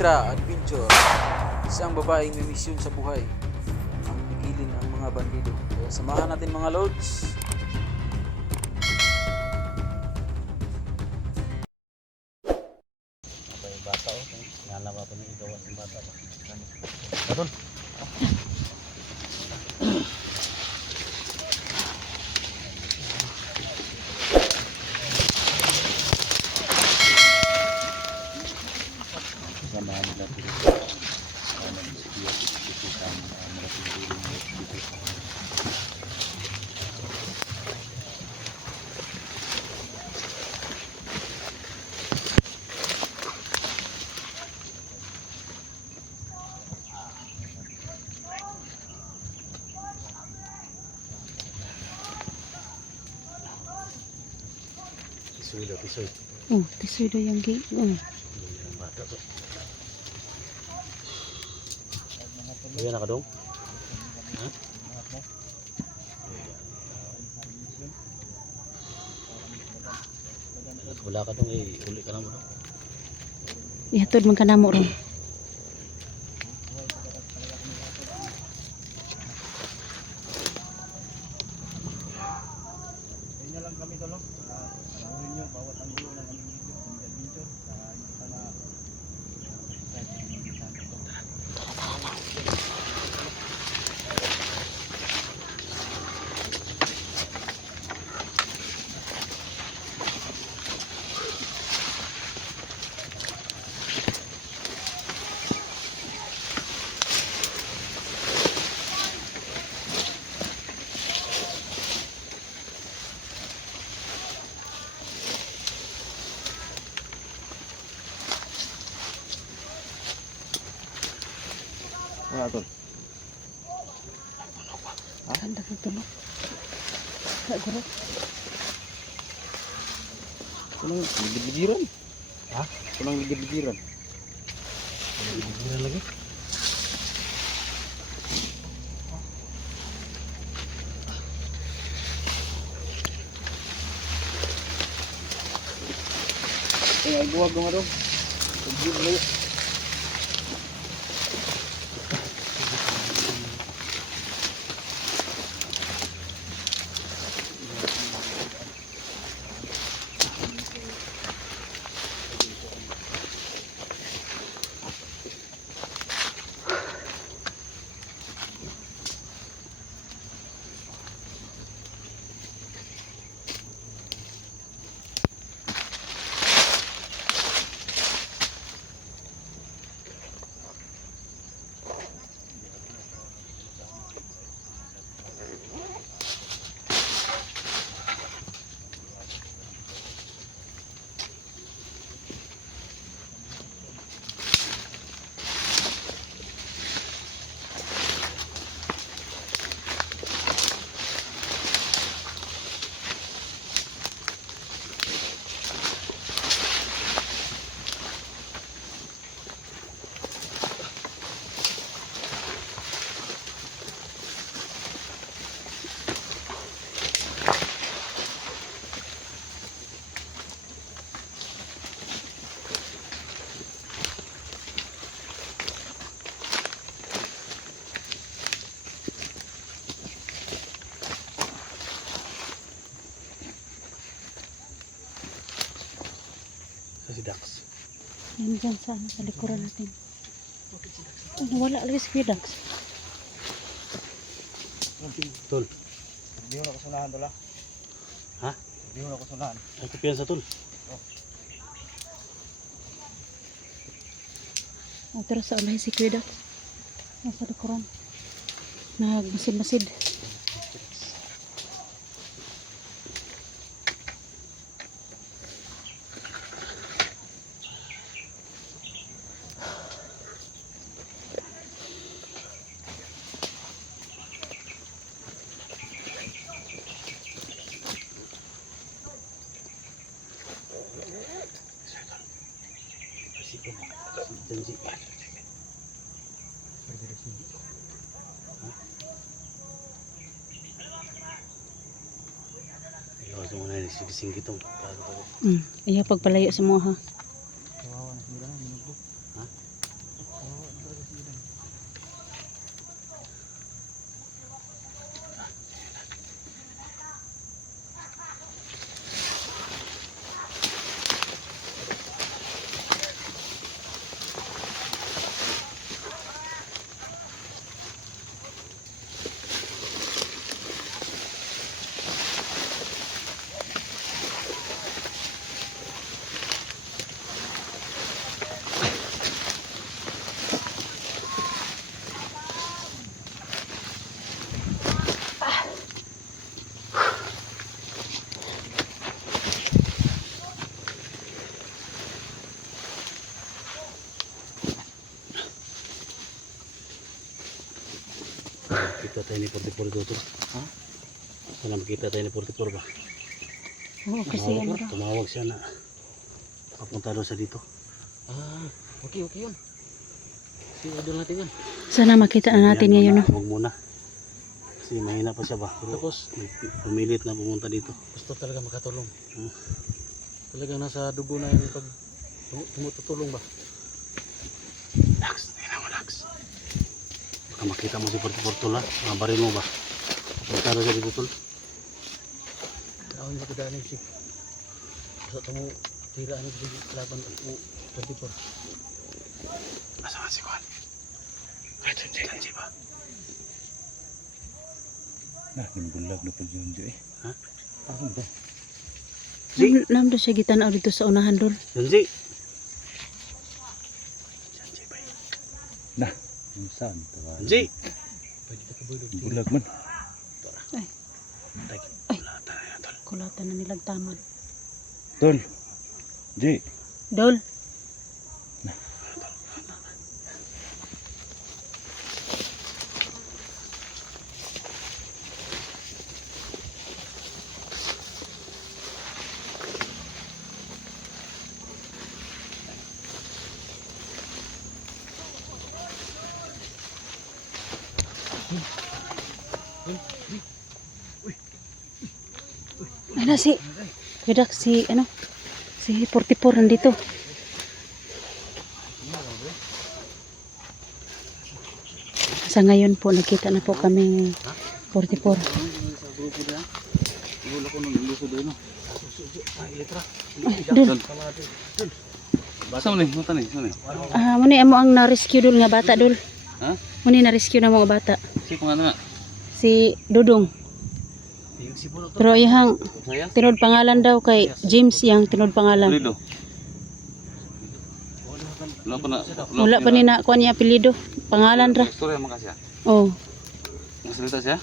Electra Adventure. Isang babaeng may misyon sa buhay ang pigilin ang mga bandido. Kaya samahan natin mga lods. Apa yung bata o? Ngala pa may igawa ng bata ba? Batol? Samahan nila dito. Sana isiya dito sa mga pintuling dito. Tisoy. Oh, tisoy daw yung gate. Yung bata to. Ayan na ka dong? Ha? Wala ka dong eh. Uli ka lang mo dong. Ihatod man ka na mo ron. Wala tol. Saan daw tulog? Sa guro. Kunang ligid-ligiran. Ha? Kunang ligid-ligiran. Ligid-ligiran lagi. Ay, buwag nga dong. Ligid lagi. Si Dax. Yan dyan sa likuran natin. Oh, wala lagi si Dax. Tol. Hindi mo na kusunahan tol ah. Ha? Hindi mo na kusunahan. Ay kapiyan sa tol. Oh, pero sa unahin si Dax. Nasa likuran. Nagmasid-masid. Iwas mo na sigising kitong. Ayaw pagpalayo sa mga ha. Kawawa na sila na minubo. Ha? Kita tayo ni 44 dito. Ha? Sana makita tayo ni 44 ba? Oo, kasi ano daw. Tumawag siya na papunta daw sa dito. Ah, okay yun. Si idol natin yun. Sana makita na natin ngayon, no? Huwag muna. Kasi mahina pa siya ba? Pero Tapos, pumilit na pumunta dito. gusto talaga makatulong. Hmm. Talagang nasa dugo na yun pag tumutulong ba? Dax, tingnan mo Dax. Baka makita mo si 44 tol ha. Mga baril mo ba? Punta daw siya dito tol. Ako nila kadaan si. Basta tumu tira ano si laban ko 24. Asa nga si Juan? Kanji ba? Nah, nimbulag na po yun dyan eh. Ha? Ano ba? Nando siya gitanaw dito sa unahan, Dol. Kanji! Kanji ba yun? Nah, yung saan? Kanji! Pwede ka kabulog. Nimbulag man. Ay, Wala tayo tol. kulatan na nilagtaman. Tol. Jay. Dol, ano si Kudak, si ano, si 44 nandito. Sa ngayon po nakita na po kami 44. Sa grupo na. Wala ko nung iluso doon no. Ay, letra. Dol, Basta mo ni, punta ni, saan ni? muni amo ang na-rescue dul nga bata, Dol. Ha? Muni na-rescue na mga bata. Si kung ano nga? Si Dudong. Yung sibo na to. Pero yung Saya? tinod pangalan daw kay James yang tinod pangalan. Lido. Wala pa na. Wala pa ni na kuha niya apelyido. Pangalan ra. Storya mo kasi. Oh. Nasalita siya?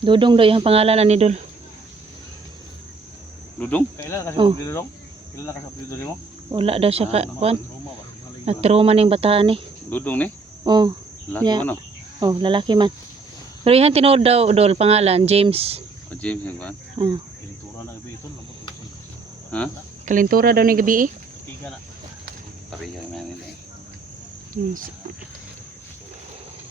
Dudong daw yung pangalan ani Dol. Ludong? Kailan kasi Oh. pagdilong? Kailan kasi pagdilong mo? Wala daw siya ka kuan. Roma ba? At trauma ning bataan ni. Ludong ni? Oh. Laki Yeah. mo no? Oh, lalaki man. Pero ihan tinod daw Dol pangalan James. O James yung kuhan? Oh. Pintura na gabi ito. Lamot. Ha? Kalintura daw ni gabi eh. Tiga na. Parihan na nila eh.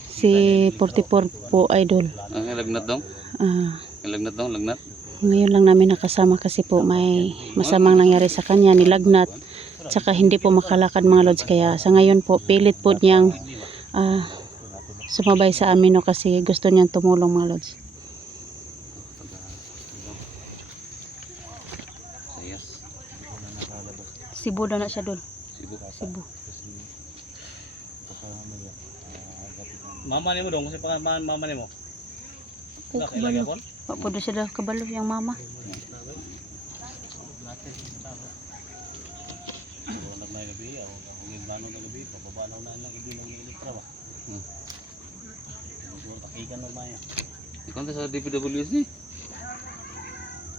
Si 44 po idol. Ang lagnat daw? Ah, Ang lagnat daw? Lagnat? ngayon lang namin nakasama kasi po may masamang nangyari sa kanya, nilagnat. Tsaka hindi po makalakad mga lods, kaya sa ngayon po pilit po niyang sumabay sa amin no, kasi gusto niyang tumulong mga lods. Sayas. Cebu daw na siya Dol. Sibo. Cebu. Mama ni mo dong kasi pangalan mama ni mo. Ay, Wala ilagay kabalo. ko. Papudo siya daw kabalo yung mama. Wala may gabi, ang iblano na gabi, pababa na lang ibilong ni elektra ba. Siguro takikan na maya. Ikaw na sa DPWS ni?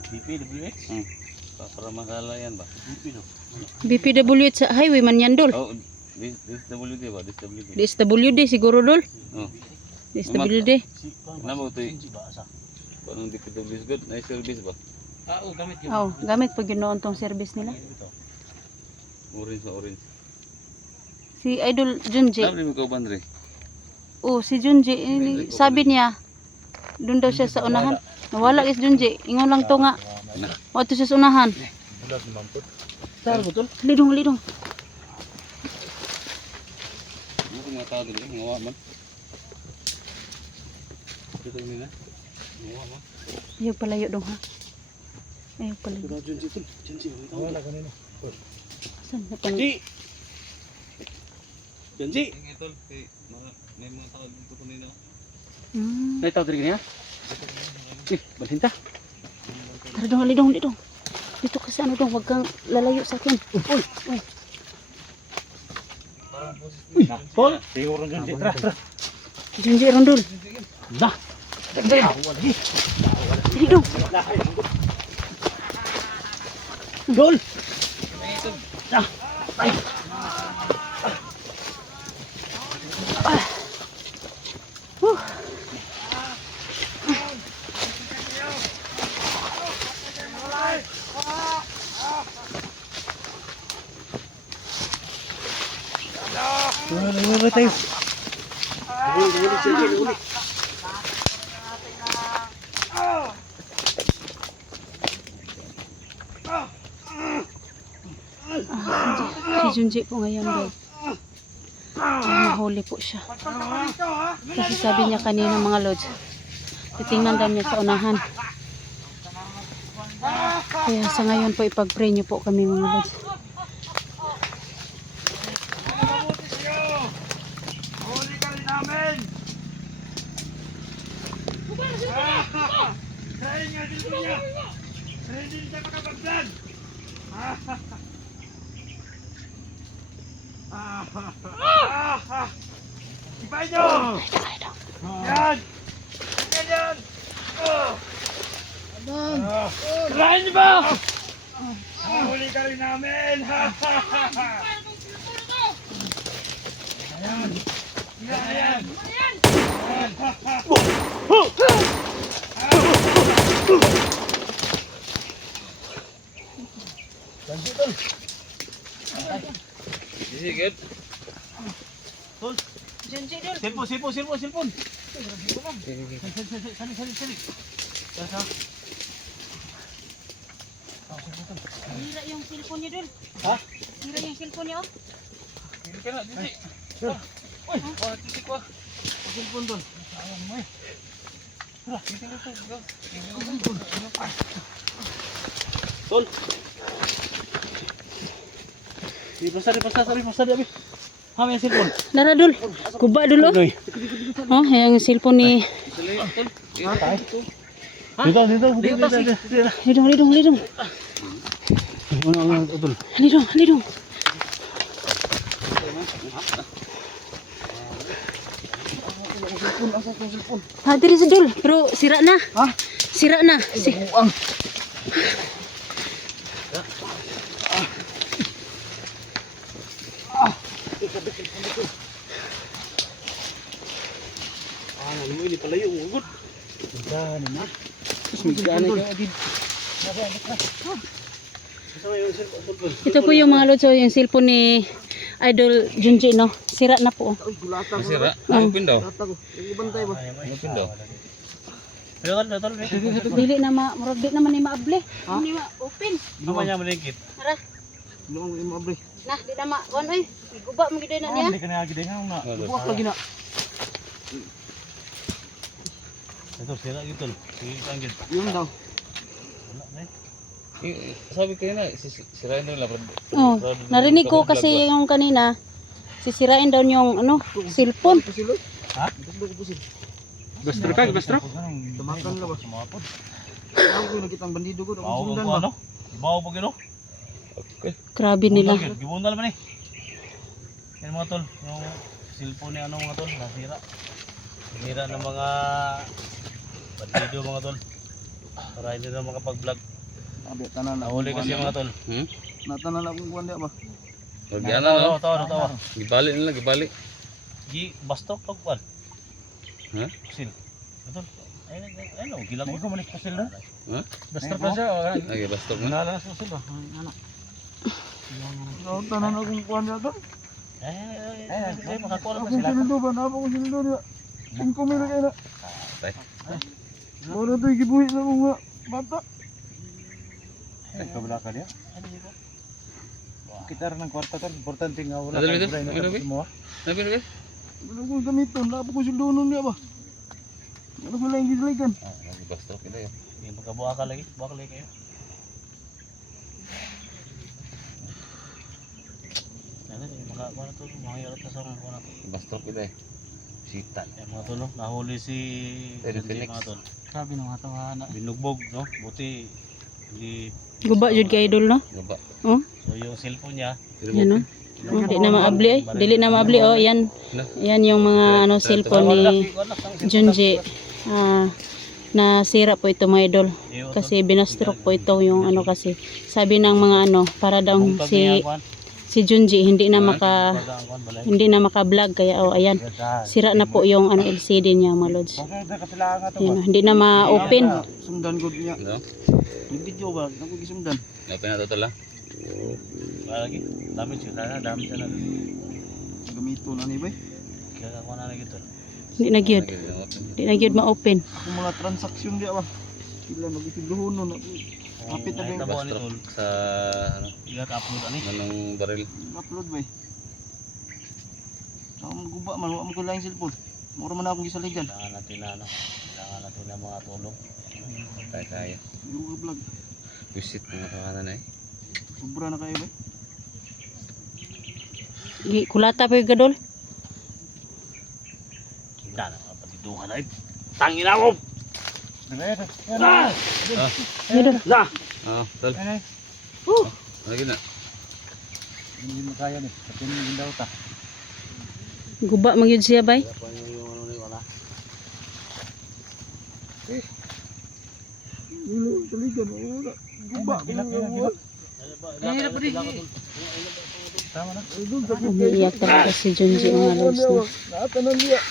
DPWX? Para makala yan ba? DP no. BPWD sa highway man yan Dol. Oh, DSWD ba? DSWD. DSWD siguro Dol. Oh. DSWD. Namo ito eh. Si ba asa? Parang DPWS good. Nice service ba? Oo, gamit yun. Oh, gamit pag yun noon tong service nila. Orange na orange. Si Idol Junji. Sabi mo ikaw Bandre? Oh, si Junji, sabi niya, doon daw siya sa unahan. Nawala is Junji. Ingon lang to nga. O, ito siya sa unahan. Bulag ni mampot. Saan mo tol? Lidong, lidong. Ano kung mga tao dito? Mga waman? Dito nila? Mga waman? Ayaw palayo dong ha. Ayaw palayo. Ito Junji tol. Junji. Wala kanino. Saan na pang... Junji! Tol, may mga tao dito ko nila. Nay tao diri niya? Balinta. Tara dong, lidong, lidong. Dito kasi ano dong, wag kang lalayo sa akin. Uy, uy. Tol, siguro dun ditra. Junji, rondol. Dah. Lidong. Tol. Wala tayo. Si Junji po ngayon daw. Nahuli po siya. Kasi sabi niya kanina mga lods, titingnan daw niya sa unahan. Kaya sa ngayon po ipag-pray niyo po kami mga lods. Huli ka rin namin! Kaya nga dito niya! Kaya hindi siya makapag-vlog! Ipain nyo! Yan! Yan yan! Tirahin niyo ba? Huli ka rin namin! Ayan! Ayan! Sige, Silpon! Hira yung cellphone niyo dun. Ha? Hira yung cellphone niyo. Hindi ka na, dito. Uy, titik ko. Silpon doon. Ayan mo eh. Tara, dito na ito. Tol. Pasari, abi. Hami ang silpon. Nara dul. Kuba dulu. Oh, yung cellphone ni Dito. Lidong. Lidong. Diri sa dul, pero sira na. Ha? Sira na. Buang. Ini palayo ugot. Gani na. Terus migani ka agad. Ito po yung mga lods, yung cellphone ni Idol Junji, no? Sira na po. Masira. Open daw. Ibantay ba? Open daw. Dili na murag di naman ni maable. Hindi ma-open. Namanya malingkit. Tara. Noong imabre. Nah, di na ma-on oy. Guba mo gid na niya. Hindi ka na agad nga. Buwak lagi na. Ito sira gitu. Sige panggil. Yun daw. Sabi ko na, sirain daw lang. Oh, narinig ko kasi yung kanina sisirain daw yung ano, cellphone. Ha? Bastro ka, bastro. Tumakan ka ba? Sumapod. Ako ko nakitang bandido ko. Ako sundan ba? Ibaw po gino. Grabe nila. Gibundal man eh. Yan mga tol, yung cellphone ni ano mga tol, nasira. Nasira ng mga bandido mga tol. Para hindi na makapag-vlog. Nahuli kasi mga tol. Natanan na kung kuwan di ba? Lagyan na, no? Tawa. Gibali nila, gibali. Gi bastok pag kuwan. Ha? Pusil. Tol. Ayun, gilang ko manis pusil na. Ha? Bastok pa siya. Lagi bastok na. Nalalas pusil ba? Ano? Tanan na kung kuwan di ba? Makakuha pa sila. Ba na ako sinundo niya. 5 mil kayo na. Tay. Wala to gibuhi na mga bata. Kabala ka dia. Kita rin ng kwarta tol, importante nga wala Nadal, tayong Nadal. buray na Ano, tapos Bi? mo. Nabi, nabi. Wala kong gamiton, wala po ko sinundo niya ba? Wala ko lang gisalikan. Lagi bastok kita yun. Magkabuha ka lagi. Buha ka lagi kayo. Mga tol, mga hirap na sa mga Bastok kita eh. Sita. mga tol, no? Nahuli si Terry Sanji, Phoenix. mga tol. Sabi ng mga tawahan na. Binugbog, no? Buti hindi. Guba jud kay Idol, no? Gaba. Oh, So yung cellphone niya, yan no. Oh, di na maabli eh. Dili na maabli oh, yan. Yan yung mga ano cellphone ni Junji. Nasira po ito mga idol. Kasi binastroke po ito yung ano kasi. Sabi ng mga ano, para daw si Junji hindi na maka-vlog kaya oh ayan. Sira na po yung ano LCD niya mga lods. Yan, hindi na ma-open. Sundan ko niya. No? Yung video ba? Ako gisundan. Open na to tol, ha? Lagi, dami siya na. gamito na ni ba? Kaya ako na nagito. Hindi na gyud. Hindi na gyud ma-open. Ako mga transaksyon di ba? Sila nagisiluhon no. Kapit na ba yung Tabo ni tol. Sa ano, Igat upload ani. manong baril. upload ba? Ako maguba man, wala mo ko lang cellphone. Mura man akong gisalid dyan. Kailangan natin na ano. Kailangan natin na mga tulong. Kaya. Yung vlog. Visit mga kakanan eh. Sobra na kayo ba? Kulata pa yung gadol. Hindi na kapatiduhan ay. Tangin ako! Gadol. Na! Tol. Lagi na. Hindi mo kaya ni. Pati hindi daw ta. Guba magyud siya bay. Kaya pa yung ano ni wala. Ulo, saligan. Wala. Guba. Kaya pa rin. Tama na. Umiiyak talaga si Junji mga lods na. Naatanan niya.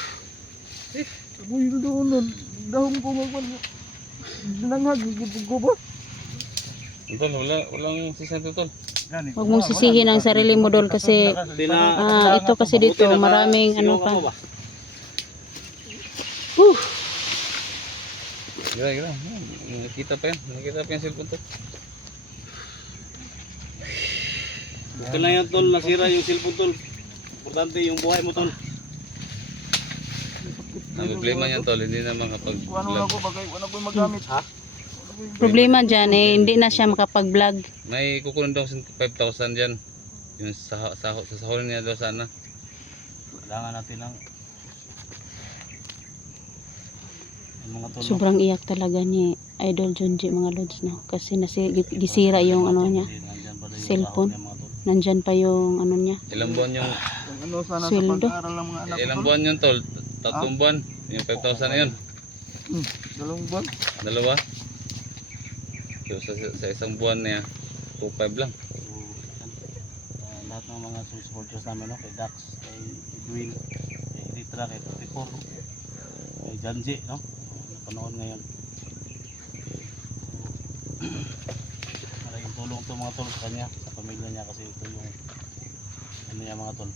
Ako yung doon nun. Dahon ko magpan. Nanghag. Ko ba? Tol, walang sisento tol. Huwag mong sisihin ang sarili mo dol kasi ito kasi dito maraming ano pa. Gira. Nakita pa yan. Nakita pa yung cellphone tol. Okay lang yan tol. Nasira yung cellphone tol. Importante yung buhay mo tol. Ang problema niyan tol, hindi na Ano na makapag-vlog. ko bagay. Wala ko magamit. Ha? Problema dyan hindi na siya makapag-vlog. May kukunin daw 5,000 dyan. Yung sasahurin niya daw sana. Kailangan natin ng yung mga tulong. Sobrang iyak talaga ni Idol Junji mga lods no kasi gisira yung ano niya, Nandyan pa daw yung cellphone. sahod niya, mga tol. Nandyan pa yung ano niya. Ilang buwan yung Yung ano sana sa Sweldo. pag-aaral ng mga anak ilang ko. buwan yun tol? 3 buwan. Yung 5,000 na yun. Dalawang buwan. Dalawa. So, sa isang buwan niya 2,500 lang. So, lahat ng mga supporters namin, no? Kay Dax, kay Edwin, kay Ritra, kay 34, no? Kay Janji, no? Napanood ngayon. Maraming tulong to mga tol sa kanya, sa pamilya niya kasi ito yung ano niya mga tol.